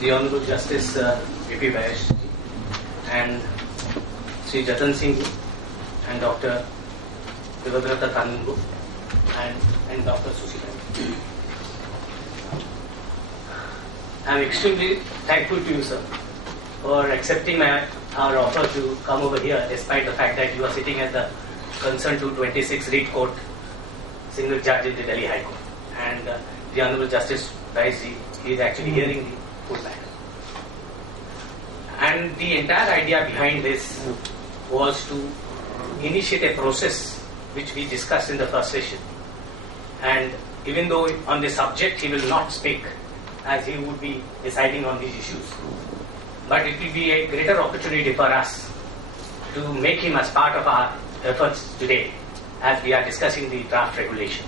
the Honorable Justice VIS-À-VIS and Sri Jatan Singh and Dr. Vivadrata Kanungo and Dr. Susila. I am extremely thankful to you, sir, for accepting our offer to come over here, despite the fact that you are sitting as the concerned 226 Reed Court single judge in the Delhi High Court, and the Honorable Justice VIS is actually hearing the full matter. And the entire idea behind this was to initiate a process which we discussed in the first session. And even though on the subject he will not speak, as he would be deciding on these issues, but it will be a greater opportunity for us to make him as part of our efforts today as we are discussing the draft regulation.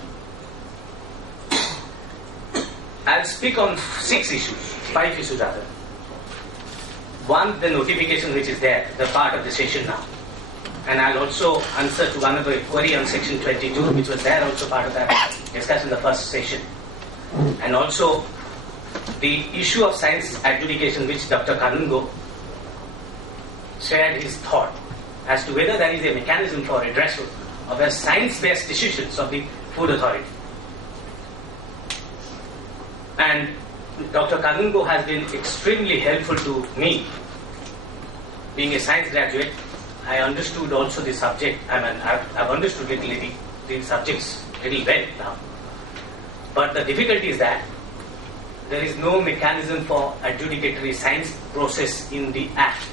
I'll speak on 5 issues rather. One, the notification which is there, the part of the session now. And I'll also answer to one of the query on section 22, which was there also part of that discussion in the first session. And also the issue of science adjudication, which Dr. Kanungo shared his thought as to whether there is a mechanism for redressal of the science-based decisions of the Food Authority. And Dr. Kanungo has been extremely helpful to me. Being a science graduate, I understood also the subject. I've understood the subjects very well now. But the difficulty is that there is no mechanism for adjudicatory science process in the Act.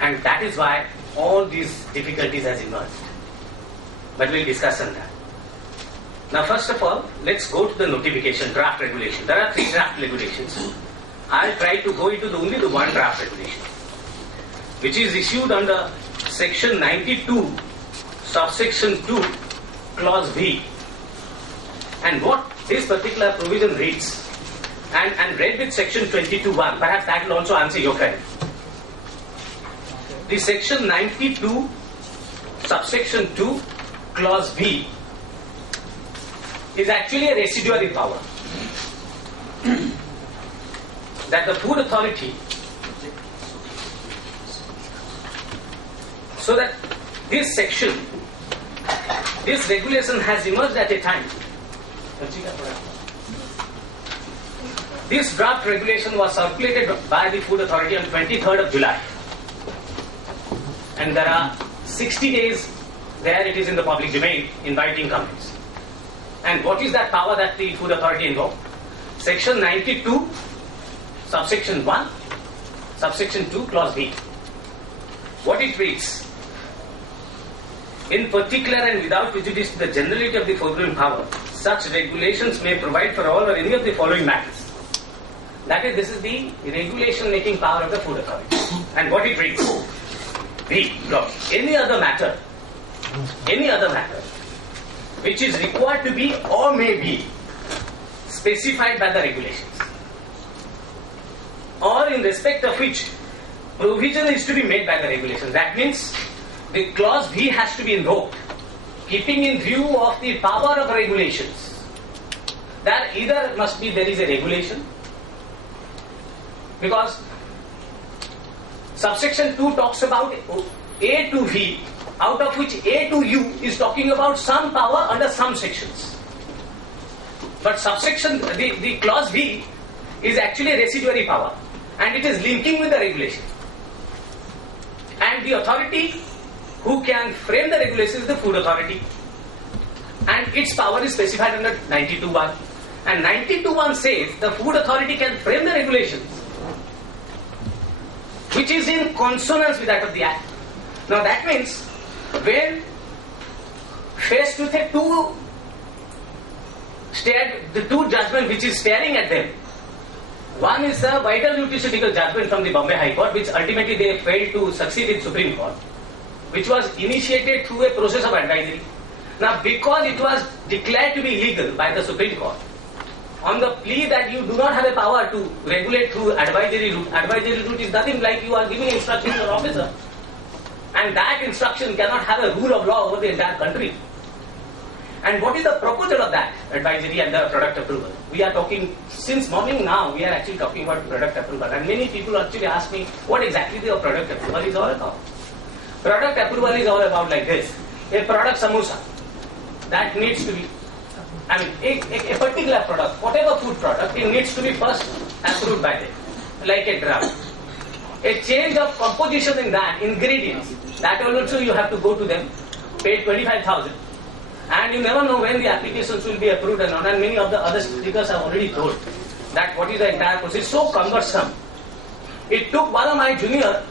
And that is why all these difficulties has emerged. But we'll discuss on that. Now, first of all, let's go to the notification, draft regulation. There are 3 draft regulations. I'll try to go into only the one draft regulation, which is issued under section 92, subsection 2, clause V. And what this particular provision reads, and read with section 22.1, perhaps that will also answer your query. The section 92, subsection 2, clause V is actually a residuary power that the Food Authority, so that this section, this regulation has emerged at a time. This draft regulation was circulated by the Food Authority on 23rd of July. And there are 60 days there it is in the public domain inviting comments. And what is that power that the Food Authority invoked? Section 92, subsection 1, subsection 2, clause B. What it reads: in particular and without prejudice to the generality of the foregoing power, such regulations may provide for all or any of the following matters. That is, this is the regulation making power of the Food Authority. And what it reads: B, clause, any other matter which is required to be or may be specified by the regulations, or in respect of which provision is to be made by the regulations. That means the clause B has to be invoked, keeping in view of the power of regulations. That either must be there is a regulation, because subsection 2 talks about A to V, out of which A to U is talking about some power under some sections. But subsection, the clause V is actually a residuary power, and it is linking with the regulation. And the authority who can frame the regulation is the Food Authority, and its power is specified under 92.1. And 92.1 says the Food Authority can frame the regulations which is in consonance with that of the Act. Now that means when faced with the two judgments which is staring at them, one is the vital nutraceutical judgment from the Bombay High Court, which ultimately they failed to succeed in Supreme Court, which was initiated through a process of advisory. Now, because it was declared to be illegal by the Supreme Court, on the plea that you do not have a power to regulate through advisory route is nothing like you are giving instruction to your officer, and that instruction cannot have a rule of law over the entire country. And what is the proposal of that advisory and the product approval? We are talking, since morning now, we are actually talking about product approval. And many people actually ask me, what exactly the product approval is all about? Product approval is all about like this. A product samosa, that needs to be, a particular product, whatever food product, it needs to be first approved by them, like a drug. A change of composition in that, ingredients, that also you have to go to them, pay 25,000. And you never know when the applications will be approved or not. And many of the other speakers have already told that what is the entire process. So cumbersome. It took one of my junior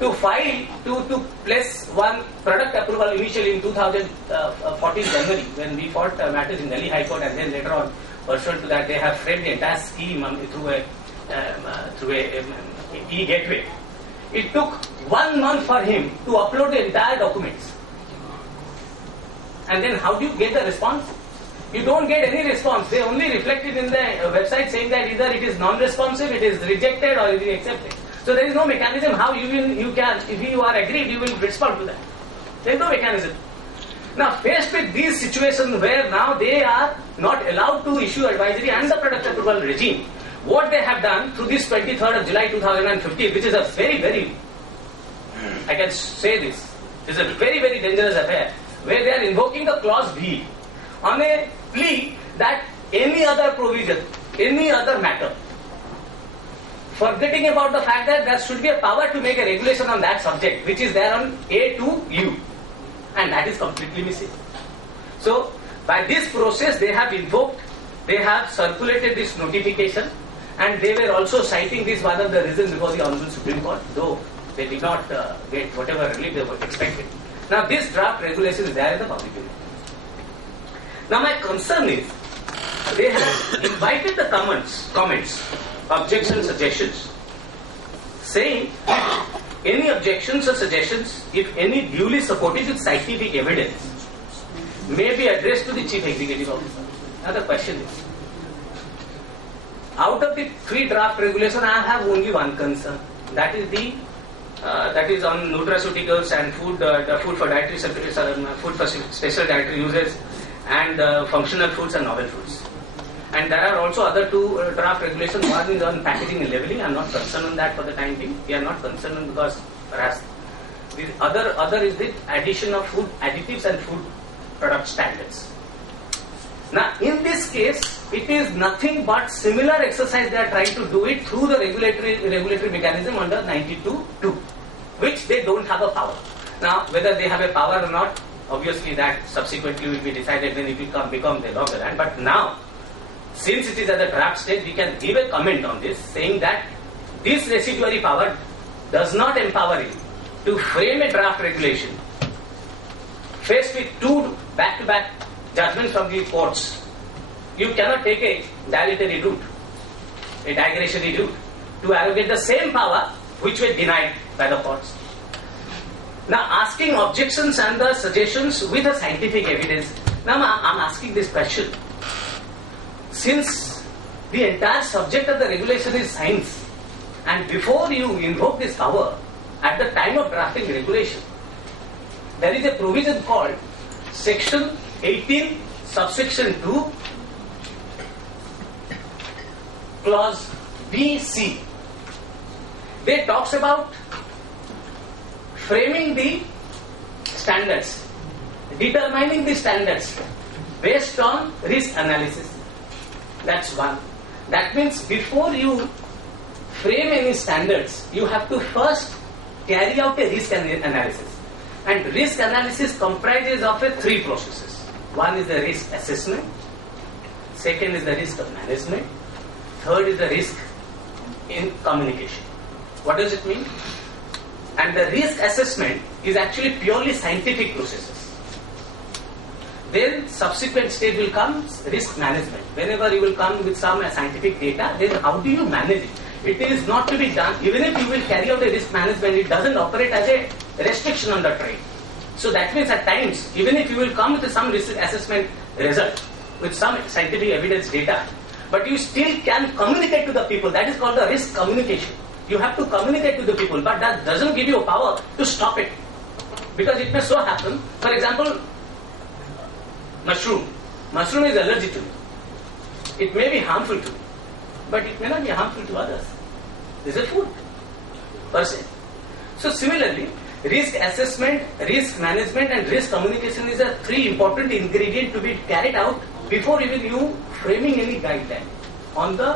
to file to place one product approval initially in 2014 January when we fought matters in Delhi High Court, and then later on, pursuant to that, they have framed the entire scheme through a e-gateway. It took 1 month for him to upload the entire documents. And then how do you get the response? You don't get any response. They only reflect it in the website saying that either it is non-responsive, it is rejected, or it is accepted. So there is no mechanism how you can, if you are agreed, you will respond to that. There is no mechanism. Now, faced with these situations where now they are not allowed to issue advisory and the product approval regime, what they have done through this 23rd of July 2015, which is a very, very, I can say this, is a very, very dangerous affair, where they are invoking the clause B on a plea that any other provision, any other matter, forgetting about the fact that there should be a power to make a regulation on that subject, which is there on A to U, and that is completely missing. So, by this process they have invoked, they have circulated this notification, and they were also citing this one of the reasons before the Honorable Supreme Court, though they did not get whatever relief they were expected. Now, this draft regulation is there in the public domain. Now, my concern is they have invited the comments, objections, suggestions, saying any objections or suggestions, if any duly supported with scientific evidence, may be addressed to the Chief Executive Officer. Now, the question is, out of the 3 draft regulations, I have only one concern. That is on nutraceuticals and food for dietary, food for special dietary uses, and functional foods and novel foods. And there are also other 2 draft regulations. One is on packaging and labeling. I am not concerned on that for the time being. We are not concerned because perhaps the other is the addition of food additives and food product standards. Now, in this case, it is nothing but similar exercise they are trying to do it through the regulatory mechanism under 92(2), which they don't have a power. Now, whether they have a power or not, obviously that subsequently will be decided when it will become the law of the land. But now, since it is at the draft stage, we can give a comment on this, saying that this residuary power does not empower you to frame a draft regulation faced with 2 back-to-back judgments from the courts. You cannot take a dilatory route, a digressory route, to arrogate the same power which were denied by the courts. Now, asking objections and the suggestions with a scientific evidence. Now, I'm asking this question. Since the entire subject of the regulation is science, and before you invoke this power, at the time of drafting regulation, there is a provision called Section 18, Subsection 2, Clause BC. They talks about framing the standards, determining the standards based on risk analysis. That's one. That means before you frame any standards, you have to first carry out a risk analysis. And risk analysis comprises of 3 processes. One is the risk assessment, second is the risk of management, third is the risk in communication. What does it mean? And the risk assessment is actually purely scientific processes. Then subsequent stage will come risk management. Whenever you will come with some scientific data, then how do you manage it? It is not to be done, even if you will carry out a risk management, it doesn't operate as a restriction on the trade. So that means at times, even if you will come with some risk assessment result, with some scientific evidence data, but you still can communicate to the people. That is called the risk communication. You have to communicate to the people, but that doesn't give you a power to stop it. Because it may so happen, for example, mushroom. Mushroom is allergic to me. It may be harmful to me, but it may not be harmful to others. This is a food per se. So similarly, risk assessment, risk management and risk communication is a 3 important ingredient to be carried out before even you framing any guideline on the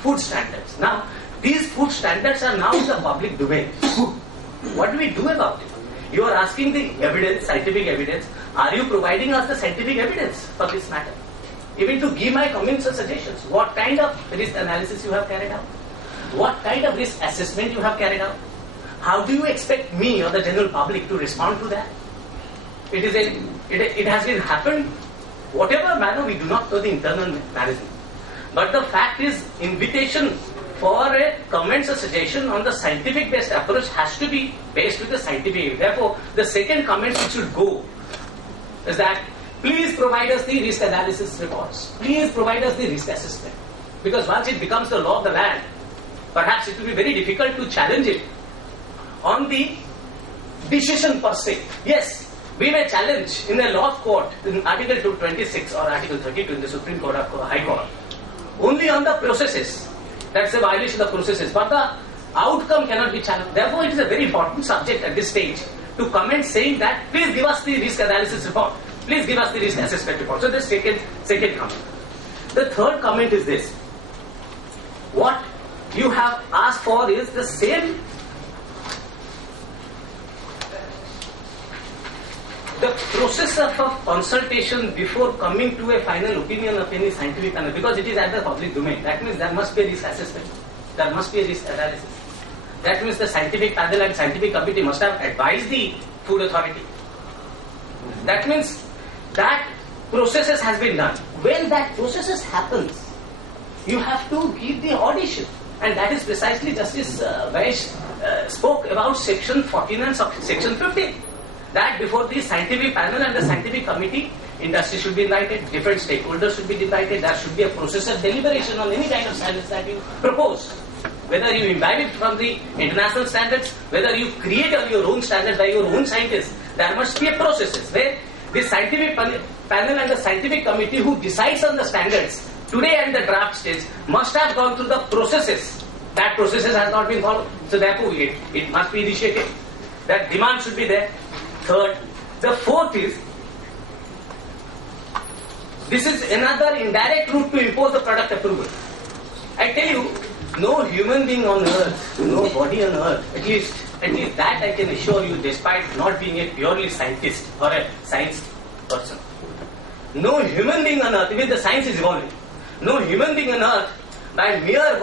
food standards. Now, these food standards are now in the public domain. What do we do about it? You are asking the evidence, scientific evidence. Are you providing us the scientific evidence for this matter? Even to give my comments or suggestions. What kind of risk analysis you have carried out? What kind of risk assessment you have carried out? How do you expect me or the general public to respond to that? It has been happened, whatever manner, we do not know the internal management. But the fact is, invitation for a comments or suggestion on the scientific based approach has to be based with the scientific. Therefore, the second comment which should go is that please provide us the risk analysis reports. Please provide us the risk assessment. Because once it becomes the law of the land, perhaps it will be very difficult to challenge it on the decision per se. Yes, we may challenge in a law court in Article 226 or Article 32 in the Supreme Court or High Court only on the processes. That's a violation of processes. But the outcome cannot be challenged. Therefore, it is a very important subject at this stage to comment saying that please give us the risk analysis report. Please give us the risk assessment report. So this second comment. The third comment is this. What you have asked for is the same. The process of consultation before coming to a final opinion of any scientific panel, because it is at the public domain, that means there must be a risk assessment, there must be a risk analysis. That means the scientific panel and scientific committee must have advised the food authority. That means that processes has been done. When that processes happens, you have to give the audition. And that is precisely Justice VIS spoke about Section 14 and Section 15. That before the scientific panel and the scientific committee, industry should be invited, different stakeholders should be invited, there should be a process of deliberation on any kind of standards that you propose. Whether you imbibe it from the international standards, whether you create your own standards by your own scientists, there must be a process where the scientific panel and the scientific committee who decides on the standards today at the draft stage must have gone through the processes. That processes has not been followed. So therefore it must be initiated. That demand should be there. Third. The fourth is, this is another indirect route to impose the product approval. I tell you, no human being on earth, no body on earth, at least that I can assure you, despite not being a purely scientist or a science person. No human being on earth, even the science is evolving, no human being on earth by mere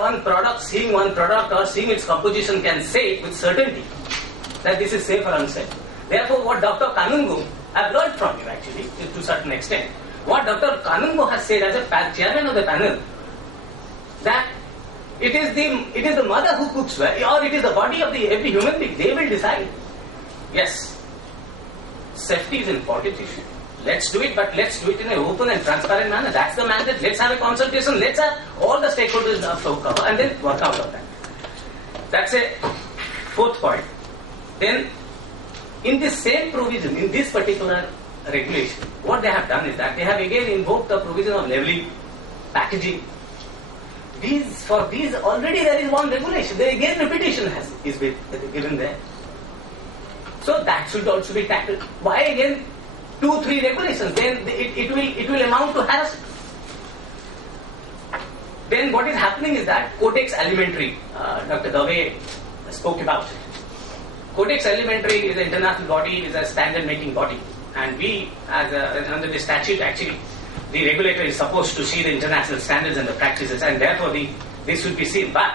seeing one product or seeing its composition can say with certainty that this is safe or unsafe. Therefore, what Dr. Kanungo, I've learned from you actually, to a certain extent, what Dr. Kanungo has said as a chairman of the panel, that it is the mother who cooks well, or it is the body of every human being. They will decide. Yes, safety is an important issue. Let's do it, but let's do it in an open and transparent manner. That's the mandate. Let's have a consultation. Let's have all the stakeholders cover and then work out of that. That's a fourth point. Then, in this same provision, in this particular regulation, what they have done is that they have again invoked the provision of levelling, packaging. For these already there is one regulation. There again repetition is given there. So that should also be tackled. Why again 2-3 regulations? Then it will amount to harassment. Then what is happening is that Codex Alimentary, Dr. Dave spoke about it. Codex Alimentary is an international body, is a standard making body, and we, under the statute, actually, the regulator is supposed to see the international standards and the practices, and therefore this should be seen. But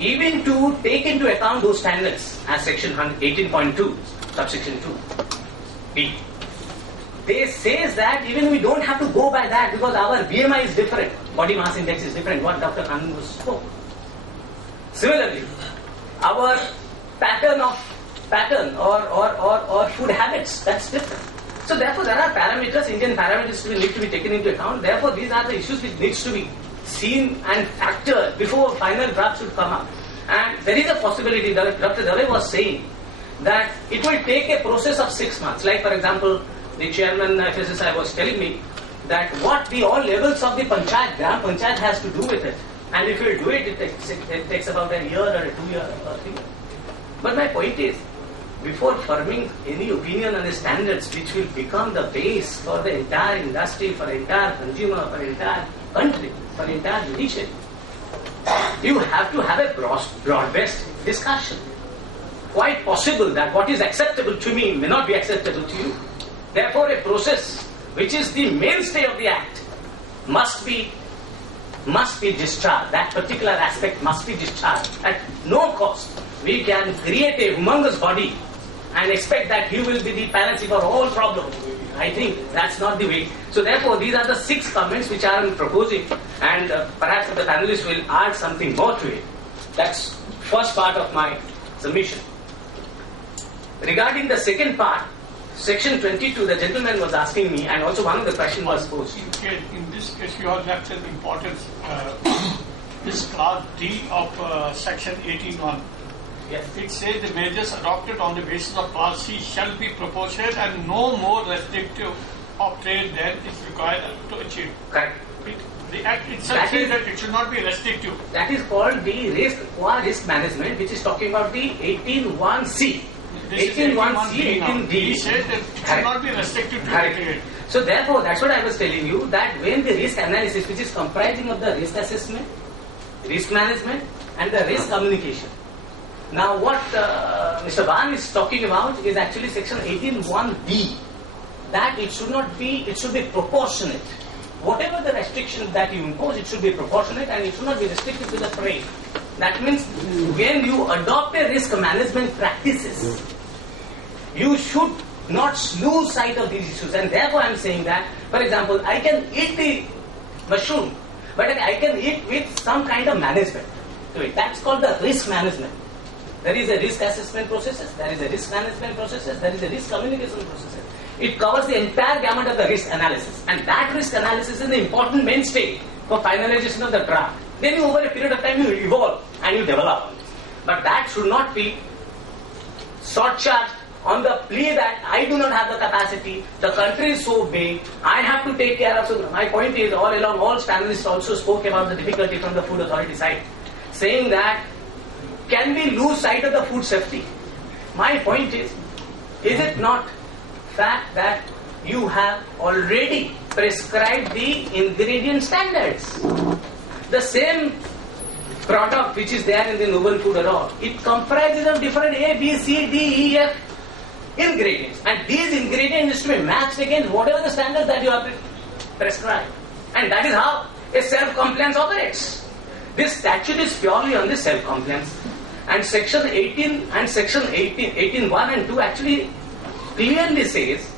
even to take into account those standards, as Section 18.2, subsection 2b, they says that even we don't have to go by that because our BMI is different, body mass index is different. What Dr. Kanungo spoke. Similarly, our pattern or food habits, that's different. So therefore there are parameters, Indian parameters need to be taken into account. Therefore these are the issues which needs to be seen and factored before final draft should come up. And there is a possibility that Dr. Dave was saying that it will take a process of 6 months. Like for example, the chairman FSSI was telling me that what the all levels of the panchayat, gram panchayat has to do with it. And if you do it, it takes about a year or 2 years or 3 years. But my point is, before forming any opinion on the standards which will become the base for the entire industry, for the entire consumer, for the entire country, for the entire judiciary, you have to have a broad-based discussion. Quite possible that what is acceptable to me may not be acceptable to you. Therefore, a process which is the mainstay of the Act must be discharged. That particular aspect must be discharged at no cost. We can create a humongous body and expect that he will be the panacea for all problems. I think that's not the way. So therefore, these are the 6 comments which I am proposing, and perhaps the panelists will add something more to it. That's first part of my submission. Regarding the second part, Section 22, the gentleman was asking me, and also one of the questions was posed. In this case, you have left an important, this clause D of Section 18(1). Yes. It says the measures adopted on the basis of clause C shall be proportionate and no more restrictive of trade than is required to achieve. Correct. The Act itself says that it should not be restrictive. That is called the risk management, which is talking about the 18(1)C. 18(1)C, 18(D). He said that it should not be restrictive to trade. So therefore, that's what I was telling you, that when the risk analysis, which is comprising of the risk assessment, risk management, and the risk communication. Now what Mr. Ban is talking about is actually Section 18(1)D. That it should not be, it should be proportionate. Whatever the restrictions that you impose, it should be proportionate and it should not be restricted to the trade. That means when you adopt a risk management practices, you should not lose sight of these issues. And therefore I am saying that, for example, I can eat the mushroom, but I can eat with some kind of management to it. That's called the risk management. There is a risk assessment processes, there is a risk management processes, there is a risk communication processes. It covers the entire gamut of the risk analysis. And that risk analysis is the important mainstay for finalization of the draft. Then over a period of time you evolve and you develop. But that should not be short-charged on the plea that I do not have the capacity, the country is so big, I have to take care of. So my point is, all along, all panelists also spoke about the difficulty from the food authority side, saying that can we lose sight of the food safety? My point is it not fact that you have already prescribed the ingredient standards? The same product which is there in the novel food or all, it comprises of different A, B, C, D, E, F ingredients, and these ingredients is to be matched against whatever the standards that you have prescribed, and that is how a self-compliance operates. This statute is purely on the self-compliance, and Section 18 and Section 18(1) and 2 actually clearly says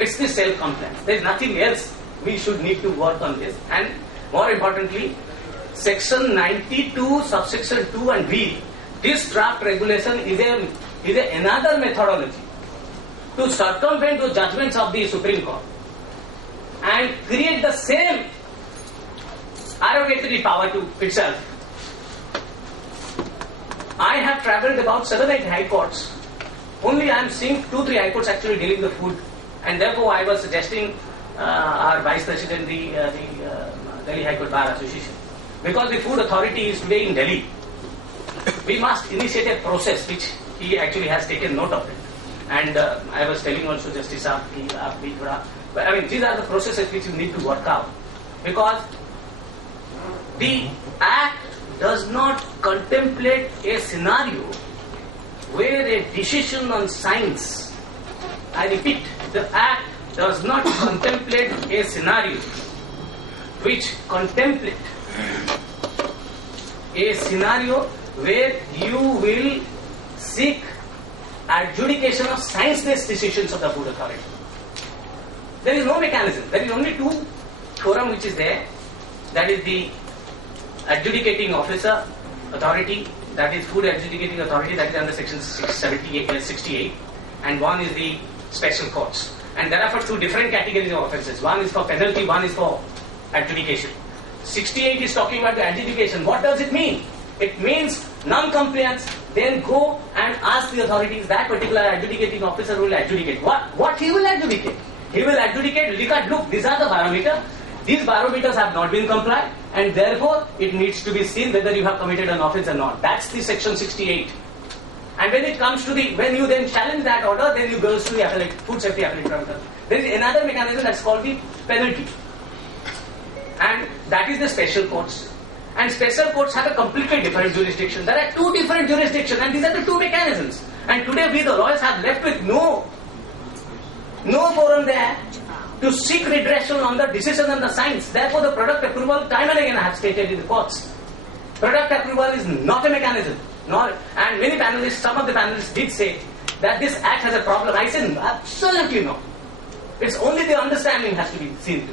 it's the self-compliance. There is nothing else we should need to work on this. And more importantly, Section 92, subsection 2 and B, this draft regulation is another methodology to circumvent the judgments of the Supreme Court and create the same arrogatory power to itself. I have travelled about 7-8 high courts. Only I am seeing 2-3 high courts actually dealing with food, and therefore I was suggesting our Vice President, the Delhi High Court Bar Association, because the food authority is today in Delhi, we must initiate a process which he actually has taken note of it. And I was telling also Justice Saab, but I mean these are the processes which you need to work out, because the Act does not contemplate a scenario where a decision on science, I repeat, the Act does not contemplate a scenario which contemplate a scenario where you will seek adjudication of science-based decisions of the food authority. There is no mechanism. There is only 2 forum which is there. That is the adjudicating officer authority, that is food adjudicating authority, that is under section 68, and one is the special courts. And there are for 2 different categories of offences. One is for penalty, one is for adjudication. 68 is talking about the adjudication. What does it mean? It means non-compliance. Then go and ask the authorities, that particular adjudicating officer will adjudicate. What he will adjudicate? He will adjudicate, look, these are the barometers. These barometers have not been complied, and therefore it needs to be seen whether you have committed an offence or not. That's the section 68. And when it comes to when you then challenge that order, then you go to the food safety appellate tribunal. There is another mechanism that's called the penalty. And that is the special courts. And special courts have a completely different jurisdiction. There are two different jurisdictions, and these are the two mechanisms. And today we, the lawyers, have left with no forum there to seek redressal on the decision and the science. Therefore, the product approval, time and again I have stated in the courts, product approval is not a mechanism. And many panelists, some of the panelists did say that this act has a problem. I said, absolutely no. It's only the understanding has to be seen to.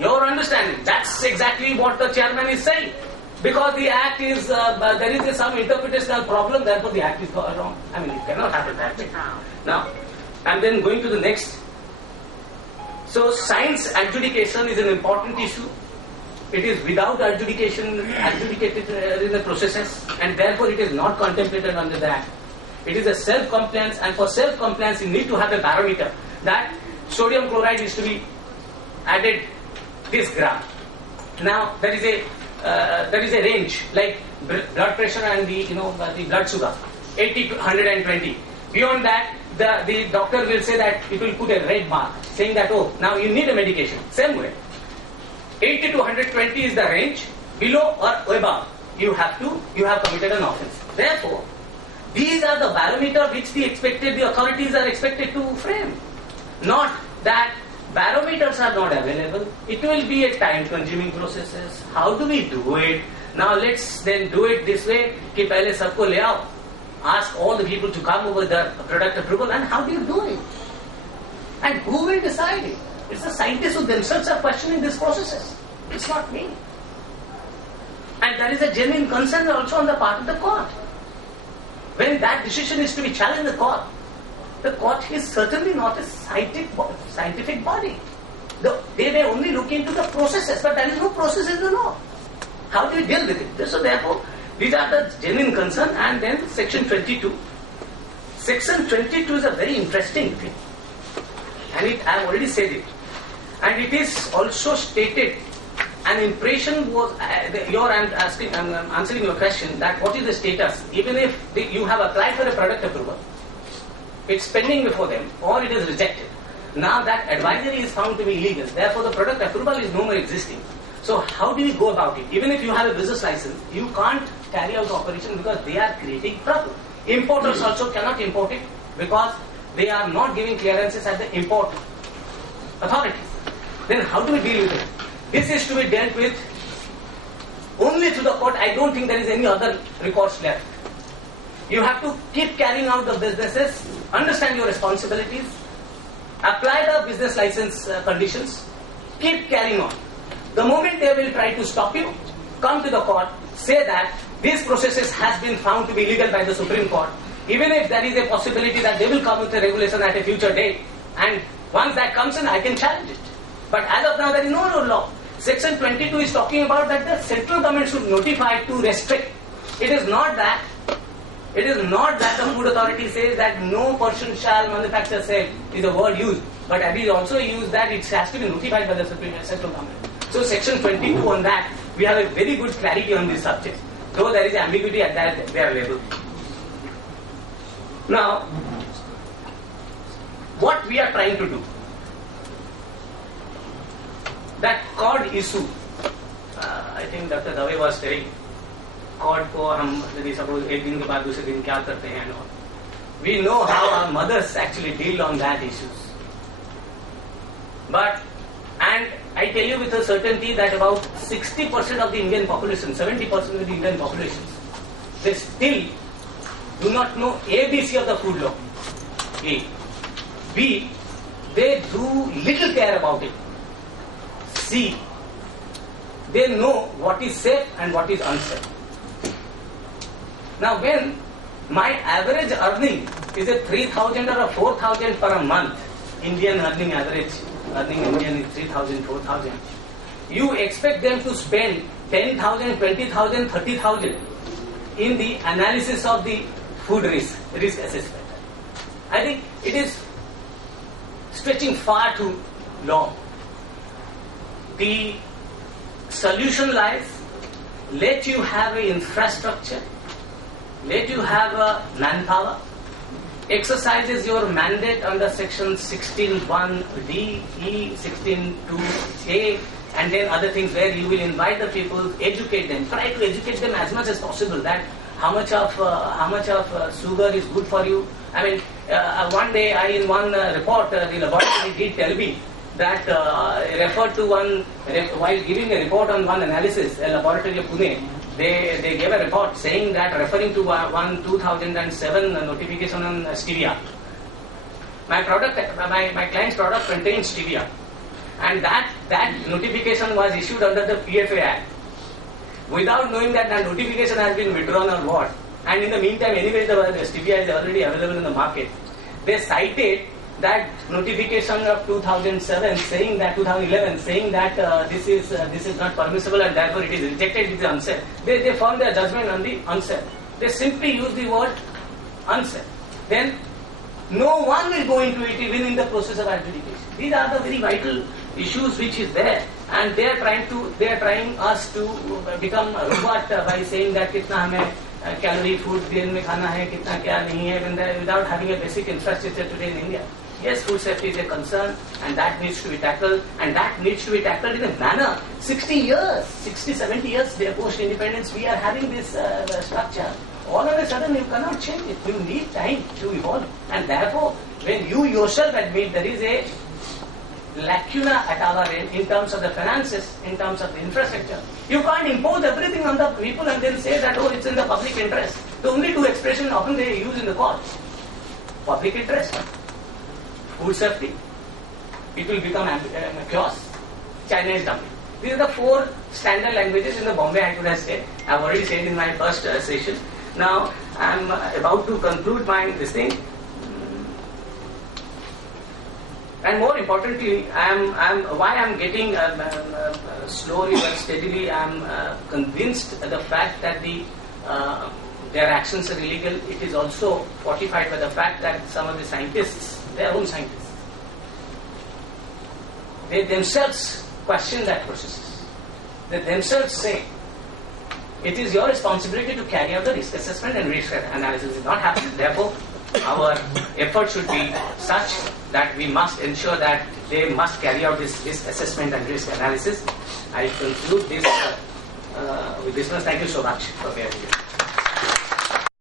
Your understanding. That's exactly what the chairman is saying. Because the act is, there is some interpretational problem, therefore the act is wrong. I mean, it cannot happen that way. Now, and then going to the next. So, science adjudication is an important issue. It is without adjudicated in the processes, and therefore it is not contemplated under the act. It is a self-compliance, and for self-compliance you need to have a barometer that sodium chloride is to be added this gram. Now there is a range like blood pressure and the blood sugar, 80 to 120. Beyond that, the doctor will say that it will put a red mark saying that, oh, now you need a medication. Same way, 80 to 120 is the range. Below or above, you have committed an offence. Therefore, these are the barometer which the authorities are expected to frame. Not that barometers are not available. It will be a time-consuming process. How do we do it? Now let's then do it this way. कि पहले सबको ले आओ. Ask all the people to come over the product approval, and how do you do it? And who will decide it? It's the scientists who themselves are questioning these processes. It's not me. And there is a genuine concern also on the part of the court. When that decision is to be challenged in the court is certainly not a scientific body. They may only look into the processes, but there is no process in the law. How do you deal with it? So therefore, these are the genuine concern. And then section 22. Section 22 is a very interesting thing. And I have already said it. And it is also stated, an impression was, I'm answering your question, that what is the status? Even if you have applied for a product approval, it's pending before them, or it is rejected. Now that advisory is found to be illegal, therefore the product approval is no more existing. So how do you go about it? Even if you have a business license, you can't carry out the operation because they are creating trouble. Importers also cannot import it because they are not giving clearances at the import authorities. Then how do we deal with it? This is to be dealt with only through the court. I don't think there is any other recourse left. You have to keep carrying out the businesses, understand your responsibilities, apply the business license conditions, keep carrying on. The moment they will try to stop you, come to the court, say that these processes has been found to be illegal by the Supreme Court. Even if there is a possibility that they will come with a regulation at a future date, and once that comes in, I can challenge it. But as of now, there is no law. Section 22 is talking about that the central government should notify to restrict. It is not that the food authority says that no person shall manufacture sale is a word used. But we also use that it has to be notified by the central government. So section 22 on that, we have a very good clarity on this subject. Though there is ambiguity at that, they are labeled. Now, what we are trying to do, that cod issue, I think Dr. Dave was telling, cod ko hum, suppose ek din ke baad dusre din kya karte hain, and all. We know how our mothers actually deal on that issues. But, and I tell you with a certainty that about 60% of the Indian population, 70% of the Indian population, they still do not know ABC of the food law. A. B. They do little care about it. C. They know what is safe and what is unsafe. Now when my average earning is a 3,000 or a 4,000 per a month, Indian earning average, earning Indian is 3,000, 4,000. You expect them to spend 10,000, 20,000, 30,000 in the analysis of the food risk assessment. I think it is stretching far too long. The solution lies, let you have an infrastructure, let you have a manpower, exercises your mandate under section 16(1)(d), E, 16(2)(a), and then other things where you will invite the people, educate them, try to educate them as much as possible that how much of sugar is good for you. I mean, one day in one report, the laboratory did tell me that referred to one, while giving a report on one analysis, a laboratory of Pune, they gave a report saying that, referring to one 2007 notification on stevia. My client's product contains stevia, and that notification was issued under the PFA Act, without knowing that that notification has been withdrawn or what. And in the meantime, anyway, the stevia is already available in the market. They cited that notification of 2007 saying that 2011 saying that this is not permissible and therefore it is rejected, it is unsafe. They formed their judgment on the unsafe. They simply use the word unsafe. Then no one will go into it even in the process of adjudication. These are the very vital issues which is there, and they are trying us to become a robot by saying that kitna hame calorie food दिन में खाना है, kitna kya nahi hai, without having a basic infrastructure today in India. Yes, food safety is a concern, and that needs to be tackled, in a manner. 70 years post-independence, we are having this structure. All of a sudden, you cannot change it. You need time to evolve. And therefore, when you yourself admit there is a lacuna at our end in terms of the finances, in terms of the infrastructure, you can't impose everything on the people and then say that, oh, it's in the public interest. The only two expressions often they use in the court: public interest, food safety. It will become a chaos. Chinese dumping. These are the four standard languages in the Bombay High Court has said. I have already said in my first session. Now I am about to conclude this thing. And more importantly, why I am getting slowly but steadily, I am convinced the fact that their actions are illegal. It is also fortified by the fact that some of the scientists, their own scientists, they themselves question that process. They themselves say, it is your responsibility to carry out the risk assessment and risk analysis. Is not happening. Therefore, our effort should be such that we must ensure that they must carry out this risk assessment and risk analysis. I conclude this with this much. Thank you so much for being here.